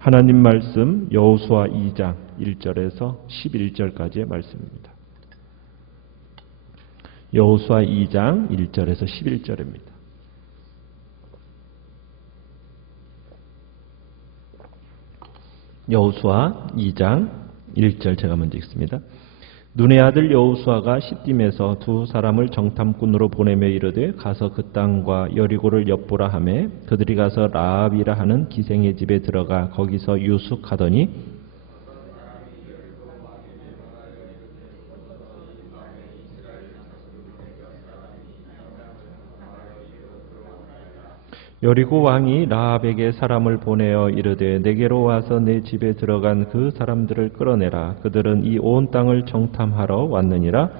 하나님 말씀 여호수아 2장 1절에서 11절까지의 말씀입니다. 여호수아 2장 1절에서 11절입니다. 여호수아 2장 1절 제가 먼저 읽습니다. 눈의 아들 여호수아가 시딤에서 두 사람을 정탐꾼으로 보내며 이르되 가서 그 땅과 여리고를 엿보라 하매 그들이 가서 라합이라 하는 기생의 집에 들어가 거기서 유숙하더니 여리고 왕이 라합에게 사람을 보내어 이르되 내게로 와서 내 집에 들어간 그 사람들을 끌어내라. 그들은 이 온 땅을 정탐하러 왔느니라.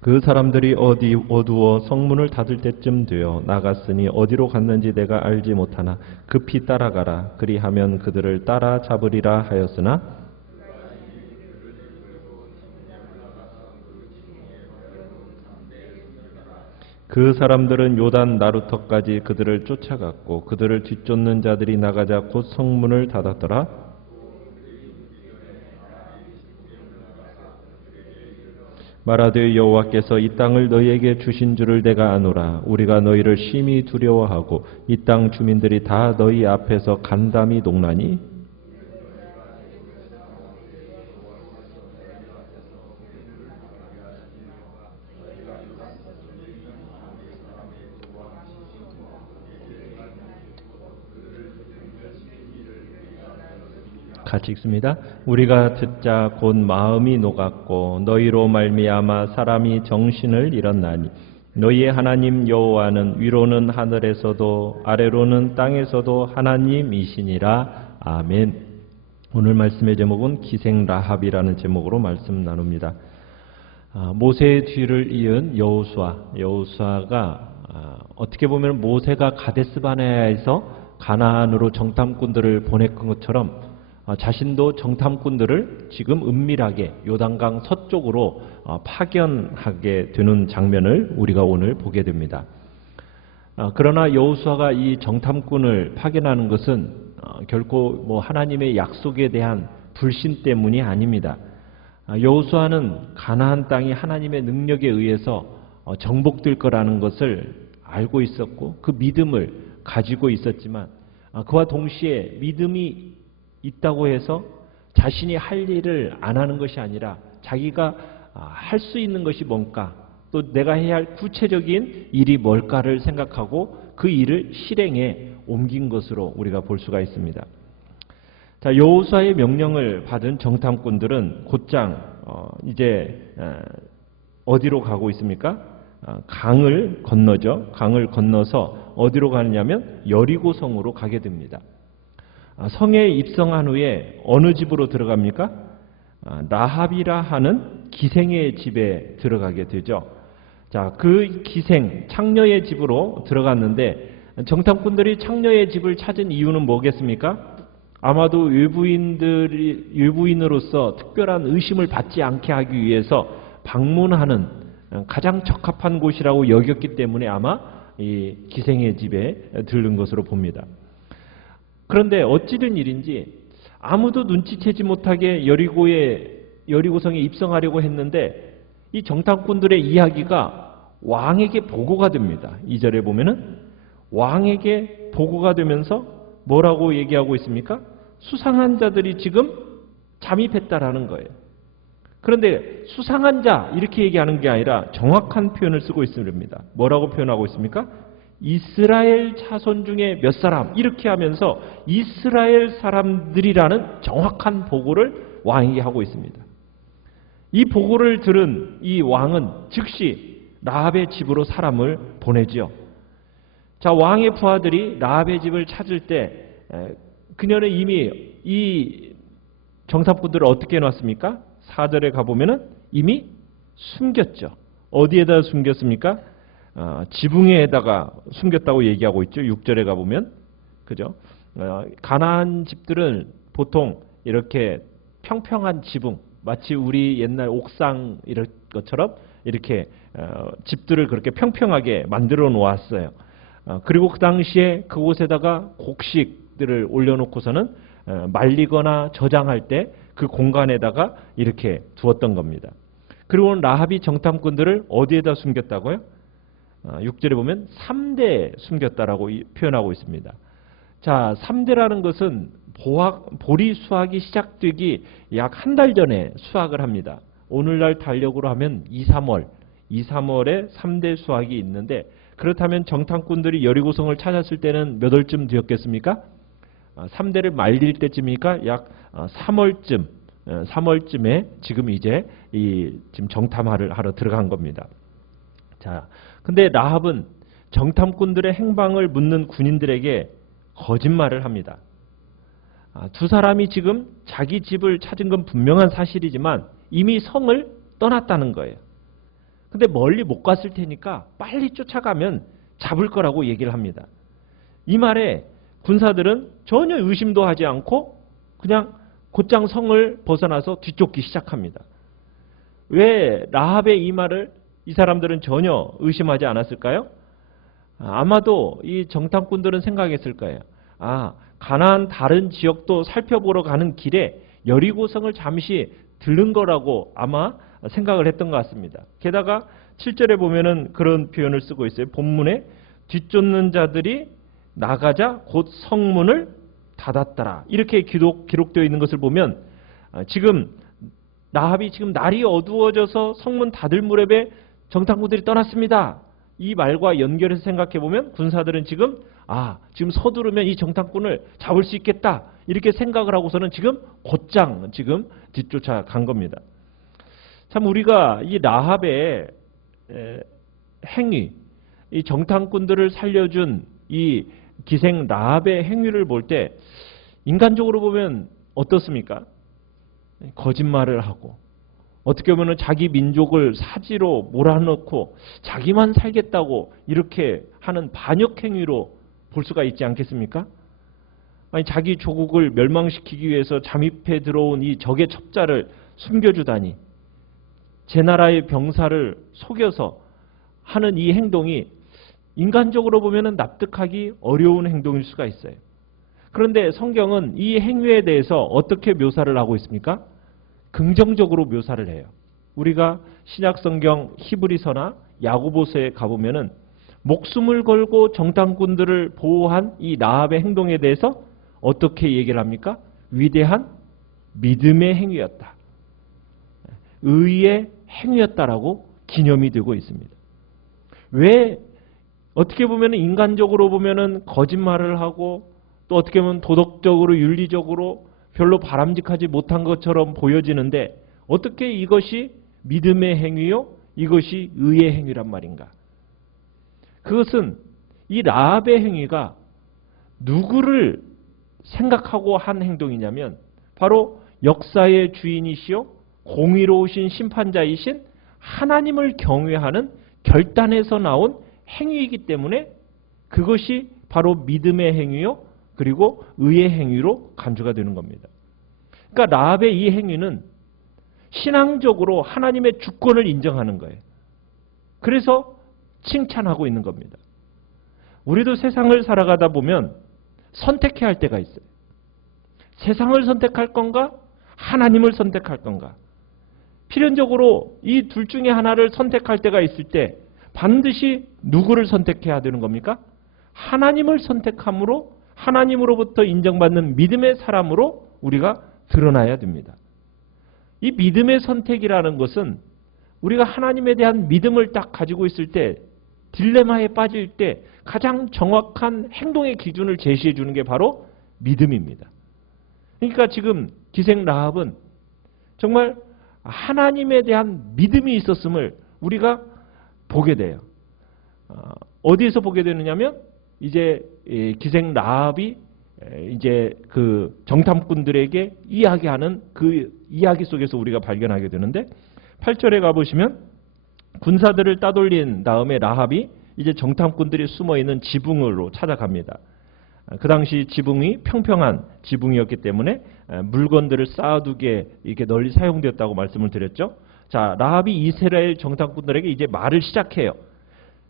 그 사람들이 어두워 성문을 닫을 때쯤 되어 나갔으니 어디로 갔는지 내가 알지 못하나 급히 따라가라. 그리하면 그들을 따라잡으리라 하였으나 그 사람들은 요단 나루터까지 그들을 쫓아갔고 그들을 뒤쫓는 자들이 나가자 곧 성문을 닫았더라. 말하되 여호와께서 이 땅을 너희에게 주신 줄을 내가 아노라. 우리가 너희를 심히 두려워하고 이 땅 주민들이 다 너희 앞에서 간담이 녹나니 같이 읽습니다. 우리가 듣자 곧 마음이 녹았고 너희로 말미암아 사람이 정신을 잃었나니 너희의 하나님 여호와는 위로는 하늘에서도 아래로는 땅에서도 하나님이시니라. 아멘. 오늘 말씀의 제목은 기생 라합이라는 제목으로 말씀 나눕니다. 모세의 뒤를 이은 여호수아가 어떻게 보면 모세가 가데스바네아에서 가나안으로 정탐꾼들을 보냈던 것처럼 자신도 정탐꾼들을 지금 은밀하게 요단강 서쪽으로 파견하게 되는 장면을 우리가 오늘 보게 됩니다. 그러나 여호수아가 이 정탐꾼을 파견하는 것은 결코 하나님의 약속에 대한 불신 때문이 아닙니다. 여호수아는 가나안 땅이 하나님의 능력에 의해서 정복될 거라는 것을 알고 있었고 그 믿음을 가지고 있었지만 그와 동시에 믿음이 있다고 해서 자신이 할 일을 안 하는 것이 아니라 자기가 할 수 있는 것이 뭔가 또 내가 해야 할 구체적인 일이 뭘까를 생각하고 그 일을 실행에 옮긴 것으로 우리가 볼 수가 있습니다. 자, 여호수아의 명령을 받은 정탐꾼들은 곧장 이제 어디로 가고 있습니까? 강을 건너죠. 강을 건너서 어디로 가느냐면 여리고성으로 가게 됩니다. 성에 입성한 후에 어느 집으로 들어갑니까? 라합이라 하는 기생의 집에 들어가게 되죠. 자, 그 기생, 창녀의 집으로 들어갔는데 정탐꾼들이 창녀의 집을 찾은 이유는 뭐겠습니까? 아마도 외부인으로서 특별한 의심을 받지 않게 하기 위해서 방문하는 가장 적합한 곳이라고 여겼기 때문에 아마 이 기생의 집에 들른 것으로 봅니다. 그런데 어찌된 일인지 아무도 눈치채지 못하게 여리고성에 입성하려고 했는데 이 정탐꾼들의 이야기가 왕에게 보고가 됩니다. 2절에 보면은 왕에게 보고가 되면서 뭐라고 얘기하고 있습니까? 수상한 자들이 지금 잠입했다라는 거예요. 그런데 수상한 자 이렇게 얘기하는 게 아니라 정확한 표현을 쓰고 있습니다. 뭐라고 표현하고 있습니까? 이스라엘 자손 중에 몇 사람 이렇게 하면서 이스라엘 사람들이라는 정확한 보고를 왕에게 하고 있습니다. 이 보고를 들은 이 왕은 즉시 라합의 집으로 사람을 보내죠. 자, 왕의 부하들이 라합의 집을 찾을 때 그녀는 이미 이 정탐꾼들을 어떻게 해놨습니까? 4절에 가보면은 이미 숨겼죠. 어디에다 숨겼습니까? 지붕에다가 숨겼다고 얘기하고 있죠. 6절에 가보면. 그죠? 가나안 집들은 보통 이렇게 평평한 지붕, 마치 우리 옛날 옥상 이럴 것처럼 이렇게 집들을 그렇게 평평하게 만들어 놓았어요. 그리고 그 당시에 그곳에다가 곡식들을 올려놓고서는 말리거나 저장할 때 그 공간에다가 이렇게 두었던 겁니다. 그리고 라합이 정탐꾼들을 어디에다 숨겼다고요? 6절에 보면 3대에 숨겼다라고 표현하고 있습니다. 자, 3대라는 것은 보리 수확이 시작되기 약 한 달 전에 수확을 합니다. 오늘날 달력으로 하면 2, 3월에 3대 수확이 있는데, 그렇다면 정탐꾼들이 여리고성을 찾았을 때는 몇 월쯤 되었겠습니까? 3대를 말릴 때쯤이니까 약 3월쯤에 지금 이제 지금 정탐하러 들어간 겁니다. 자, 근데 라합은 정탐꾼들의 행방을 묻는 군인들에게 거짓말을 합니다. 두 사람이 지금 자기 집을 찾은 건 분명한 사실이지만 이미 성을 떠났다는 거예요. 근데 멀리 못 갔을 테니까 빨리 쫓아가면 잡을 거라고 얘기를 합니다. 이 말에 군사들은 전혀 의심도 하지 않고 그냥 곧장 성을 벗어나서 뒤쫓기 시작합니다. 왜 라합의 이 말을 이 사람들은 전혀 의심하지 않았을까요? 아마도 이 정탐꾼들은 생각했을 거예요. 가나안 다른 지역도 살펴보러 가는 길에 여리고성을 잠시 들른 거라고 아마 생각을 했던 것 같습니다. 게다가 7절에 보면은 그런 표현을 쓰고 있어요. 본문에 뒤쫓는 자들이 나가자 곧 성문을 닫았더라. 이렇게 기록되어 있는 것을 보면 지금 라합이 지금 날이 어두워져서 성문 닫을 무렵에 정탐꾼들이 떠났습니다. 이 말과 연결해서 생각해 보면 군사들은 지금 서두르면 이 정탐꾼을 잡을 수 있겠다. 이렇게 생각을 하고서는 지금 곧장 지금 뒤쫓아 간 겁니다. 참 우리가 이 라합의 행위, 이 정탐꾼들을 살려준 이 기생 라합의 행위를 볼 때 인간적으로 보면 어떻습니까? 거짓말을 하고 어떻게 보면 자기 민족을 사지로 몰아넣고 자기만 살겠다고 이렇게 하는 반역 행위로 볼 수가 있지 않겠습니까? 자기 조국을 멸망시키기 위해서 잠입해 들어온 이 적의 첩자를 숨겨주다니, 제 나라의 병사를 속여서 하는 이 행동이 인간적으로 보면 납득하기 어려운 행동일 수가 있어요. 그런데 성경은 이 행위에 대해서 어떻게 묘사를 하고 있습니까? 긍정적으로 묘사를 해요. 우리가 신약성경 히브리서나 야고보서에 가보면은 목숨을 걸고 정탐꾼들을 보호한 이 라합의 행동에 대해서 어떻게 얘기를 합니까? 위대한 믿음의 행위였다. 의의 행위였다라고 기념이 되고 있습니다. 왜 어떻게 보면 인간적으로 보면은 거짓말을 하고 또 어떻게 보면 도덕적으로 윤리적으로 별로 바람직하지 못한 것처럼 보여지는데 어떻게 이것이 믿음의 행위요? 이것이 의의 행위란 말인가? 그것은 이 라합의 행위가 누구를 생각하고 한 행동이냐면 바로 역사의 주인이시요 공의로우신 심판자이신 하나님을 경외하는 결단에서 나온 행위이기 때문에 그것이 바로 믿음의 행위요 그리고 의의 행위로 간주가 되는 겁니다. 그러니까 라합의 이 행위는 신앙적으로 하나님의 주권을 인정하는 거예요. 그래서 칭찬하고 있는 겁니다. 우리도 세상을 살아가다 보면 선택해야 할 때가 있어요. 세상을 선택할 건가? 하나님을 선택할 건가? 필연적으로 이 둘 중에 하나를 선택할 때가 있을 때 반드시 누구를 선택해야 되는 겁니까? 하나님을 선택함으로 하나님으로부터 인정받는 믿음의 사람으로 우리가 드러나야 됩니다. 이 믿음의 선택이라는 것은 우리가 하나님에 대한 믿음을 딱 가지고 있을 때 딜레마에 빠질 때 가장 정확한 행동의 기준을 제시해 주는 게 바로 믿음입니다. 그러니까 지금 기생 라합은 정말 하나님에 대한 믿음이 있었음을 우리가 보게 돼요. 어디에서 보게 되느냐면 이제 기생 라합이 이제 그 정탐꾼들에게 이야기하는 그 이야기 속에서 우리가 발견하게 되는데 8절에 가보시면 군사들을 따돌린 다음에 라합이 이제 정탐꾼들이 숨어있는 지붕으로 찾아갑니다. 그 당시 지붕이 평평한 지붕이었기 때문에 물건들을 쌓아두기에 이렇게 널리 사용되었다고 말씀을 드렸죠. 자, 라합이 이스라엘 정탐꾼들에게 이제 말을 시작해요.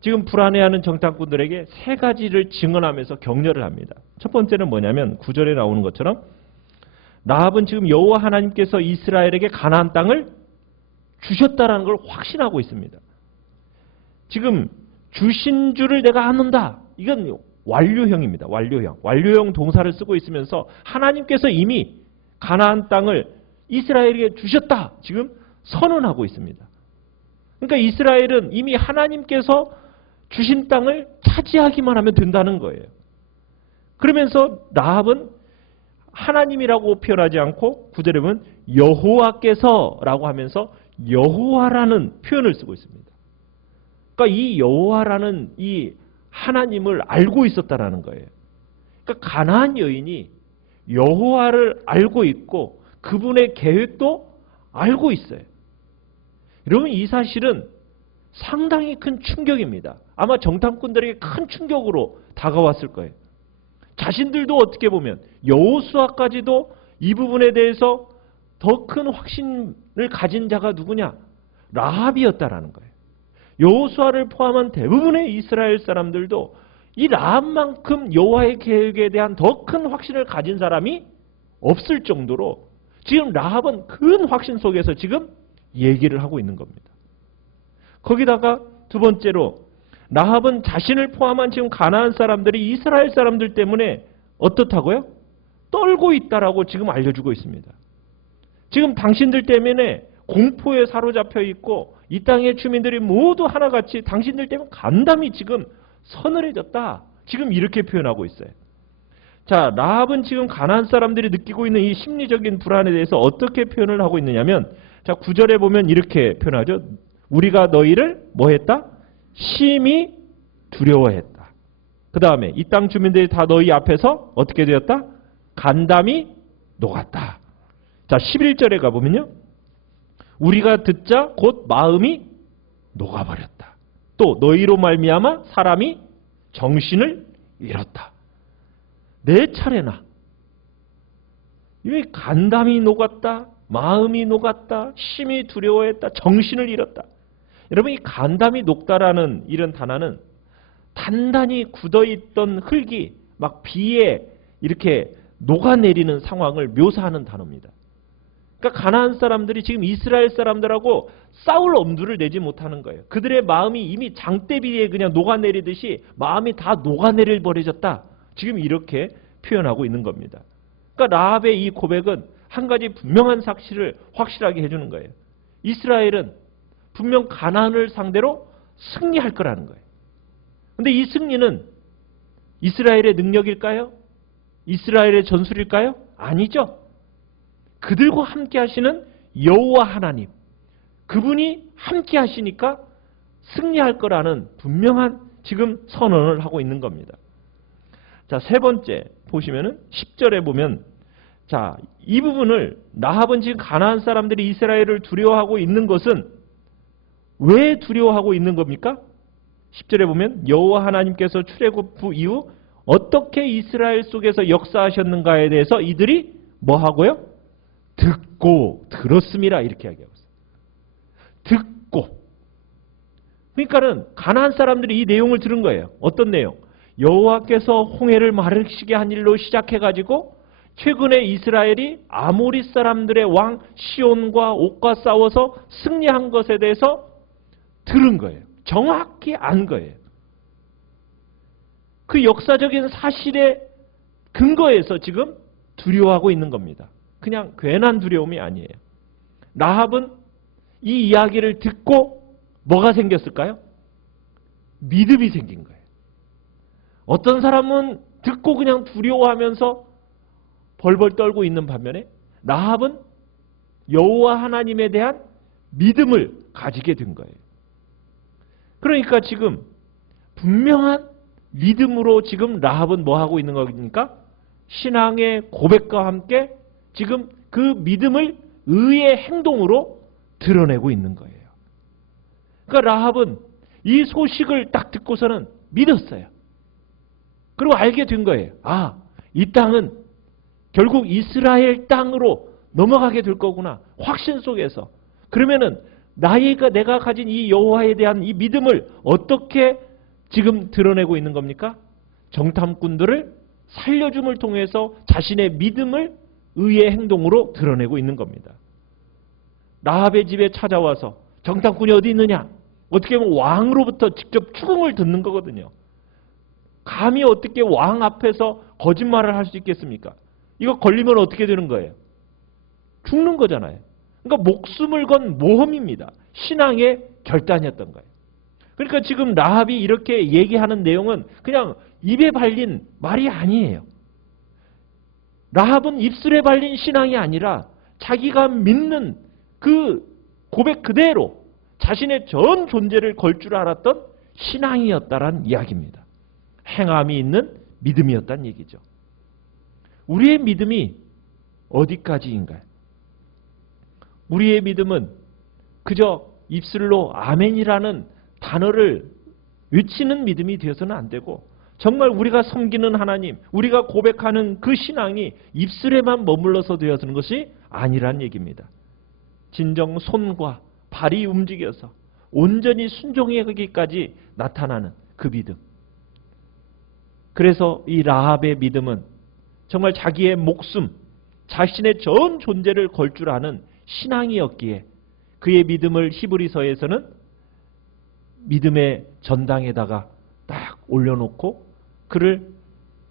지금 불안해하는 정탐꾼들에게 세 가지를 증언하면서 격려를 합니다. 첫 번째는 뭐냐면 9절에 나오는 것처럼 라합은 지금 여호와 하나님께서 이스라엘에게 가나안 땅을 주셨다라는 걸 확신하고 있습니다. 지금 주신 줄을 내가 안는다. 이건 완료형입니다. 완료형. 완료형 동사를 쓰고 있으면서 하나님께서 이미 가나안 땅을 이스라엘에게 주셨다. 지금 선언하고 있습니다. 그러니까 이스라엘은 이미 하나님께서 주신 땅을 차지하기만 하면 된다는 거예요. 그러면서 라합은 하나님이라고 표현하지 않고 9절에 보면 여호와께서라고 하면서 여호와라는 표현을 쓰고 있습니다. 그러니까 이 여호와라는 이 하나님을 알고 있었다라는 거예요. 그러니까 가나안 여인이 여호와를 알고 있고 그분의 계획도 알고 있어요. 여러분 이 사실은 상당히 큰 충격입니다. 아마 정탐꾼들에게 큰 충격으로 다가왔을 거예요. 자신들도 어떻게 보면 여호수아까지도 이 부분에 대해서 더 큰 확신을 가진 자가 누구냐? 라합이었다라는 거예요. 여호수아를 포함한 대부분의 이스라엘 사람들도 이 라합만큼 여호와의 계획에 대한 더 큰 확신을 가진 사람이 없을 정도로 지금 라합은 큰 확신 속에서 지금 얘기를 하고 있는 겁니다. 거기다가 두 번째로 라합은 자신을 포함한 지금 가나안 사람들이 이스라엘 사람들 때문에 어떻다고요? 떨고 있다라고 지금 알려주고 있습니다. 지금 당신들 때문에 공포에 사로잡혀 있고 이 땅의 주민들이 모두 하나같이 당신들 때문에 간담이 지금 서늘해졌다. 지금 이렇게 표현하고 있어요. 자, 라합은 지금 가나안 사람들이 느끼고 있는 이 심리적인 불안에 대해서 어떻게 표현을 하고 있느냐면 자, 9절에 보면 이렇게 표현하죠. 우리가 너희를 뭐 했다? 심히 두려워했다. 그 다음에 이 땅 주민들이 다 너희 앞에서 어떻게 되었다? 간담이 녹았다. 자, 11절에 가보면요. 우리가 듣자 곧 마음이 녹아버렸다. 또 너희로 말미암아 사람이 정신을 잃었다. 네 차례나 이 간담이 녹았다. 마음이 녹았다. 심히 두려워했다. 정신을 잃었다. 여러분 이 간담이 녹다라는 이런 단어는 단단히 굳어있던 흙이 막 비에 이렇게 녹아내리는 상황을 묘사하는 단어입니다. 그러니까 가나안 사람들이 지금 이스라엘 사람들하고 싸울 엄두를 내지 못하는 거예요. 그들의 마음이 이미 장대비에 그냥 녹아내리듯이 마음이 다 녹아내릴 버려졌다. 지금 이렇게 표현하고 있는 겁니다. 그러니까 라합의 이 고백은 한 가지 분명한 사실을 확실하게 해주는 거예요. 이스라엘은 분명 가나안을 상대로 승리할 거라는 거예요. 그런데 이 승리는 이스라엘의 능력일까요? 이스라엘의 전술일까요? 아니죠. 그들과 함께 하시는 여호와 하나님, 그분이 함께 하시니까 승리할 거라는 분명한 지금 선언을 하고 있는 겁니다. 자, 세 번째 보시면은 10절에 보면 자, 이 부분을 라합은 지금 가나안 사람들이 이스라엘을 두려워하고 있는 것은 왜 두려워하고 있는 겁니까? 10절에 보면 여호와 하나님께서 출애굽 이후 어떻게 이스라엘 속에서 역사하셨는가에 대해서 이들이 뭐 하고요? 듣고 들었음이라 이렇게 이야기하고 있어요. 듣고. 그러니까는 가나안 사람들이 이 내용을 들은 거예요. 어떤 내용? 여호와께서 홍해를 마르시게 한 일로 시작해가지고 최근에 이스라엘이 아모리 사람들의 왕 시온과 옥과 싸워서 승리한 것에 대해서 들은 거예요. 정확히 안 거예요. 그 역사적인 사실의 근거에서 지금 두려워하고 있는 겁니다. 그냥 괜한 두려움이 아니에요. 라합은 이 이야기를 듣고 뭐가 생겼을까요? 믿음이 생긴 거예요. 어떤 사람은 듣고 그냥 두려워하면서 벌벌 떨고 있는 반면에 라합은 여호와 하나님에 대한 믿음을 가지게 된 거예요. 그러니까 지금 분명한 믿음으로 지금 라합은 뭐 하고 있는 겁니까? 신앙의 고백과 함께 지금 그 믿음을 의의 행동으로 드러내고 있는 거예요. 그러니까 라합은 이 소식을 딱 듣고서는 믿었어요. 그리고 알게 된 거예요. 아, 이 땅은 결국 이스라엘 땅으로 넘어가게 될 거구나. 확신 속에서. 그러면은 내가 가진 이 여호와에 대한 이 믿음을 어떻게 지금 드러내고 있는 겁니까? 정탐꾼들을 살려줌을 통해서 자신의 믿음을 의의 행동으로 드러내고 있는 겁니다. 라합의 집에 찾아와서 정탐꾼이 어디 있느냐? 어떻게 보면 왕으로부터 직접 추궁을 듣는 거거든요. 감히 어떻게 왕 앞에서 거짓말을 할 수 있겠습니까? 이거 걸리면 어떻게 되는 거예요? 죽는 거잖아요. 그러니까 목숨을 건 모험입니다. 신앙의 결단이었던 거예요. 그러니까 지금 라합이 이렇게 얘기하는 내용은 그냥 입에 발린 말이 아니에요. 라합은 입술에 발린 신앙이 아니라 자기가 믿는 그 고백 그대로 자신의 전 존재를 걸 줄 알았던 신앙이었다라는 이야기입니다. 행함이 있는 믿음이었다는 얘기죠. 우리의 믿음이 어디까지인가요? 우리의 믿음은 그저 입술로 아멘이라는 단어를 외치는 믿음이 되어서는 안 되고 정말 우리가 섬기는 하나님, 우리가 고백하는 그 신앙이 입술에만 머물러서 되어서는 것이 아니란 얘기입니다. 진정 손과 발이 움직여서 온전히 순종하기까지 나타나는 그 믿음. 그래서 이 라합의 믿음은 정말 자기의 목숨, 자신의 전 존재를 걸 줄 아는 신앙이었기에 그의 믿음을 히브리서에서는 믿음의 전당에다가 딱 올려놓고 그를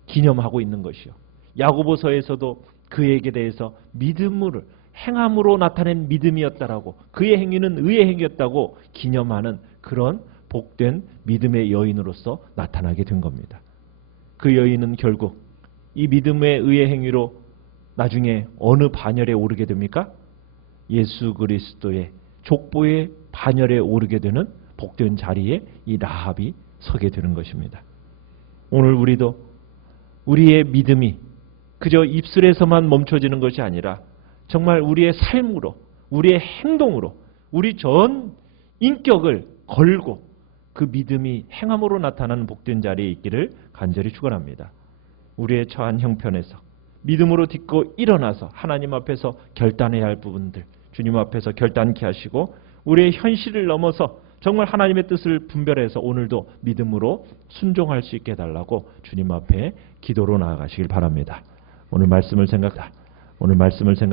기념하고 있는 것이요. 야고보서에서도 그에게 대해서 믿음을 행함으로 나타낸 믿음이었다라고, 그의 행위는 의의 행위였다고 기념하는 그런 복된 믿음의 여인으로서 나타나게 된 겁니다. 그 여인은 결국 이 믿음의 의의 행위로 나중에 어느 반열에 오르게 됩니까? 예수 그리스도의 족보의 반열에 오르게 되는 복된 자리에 이 라합이 서게 되는 것입니다. 오늘 우리도 우리의 믿음이 그저 입술에서만 멈춰지는 것이 아니라 정말 우리의 삶으로, 우리의 행동으로, 우리 전 인격을 걸고 그 믿음이 행함으로 나타나는 복된 자리에 있기를 간절히 축원합니다. 우리의 처한 형편에서 믿음으로 딛고 일어나서 하나님 앞에서 결단해야 할 부분들 주님 앞에서 결단케 하시고 우리의 현실을 넘어서 정말 하나님의 뜻을 분별해서 오늘도 믿음으로 순종할 수 있게 해달라고 주님 앞에 기도로 나아가시길 바랍니다. 오늘 말씀을 생각합니다.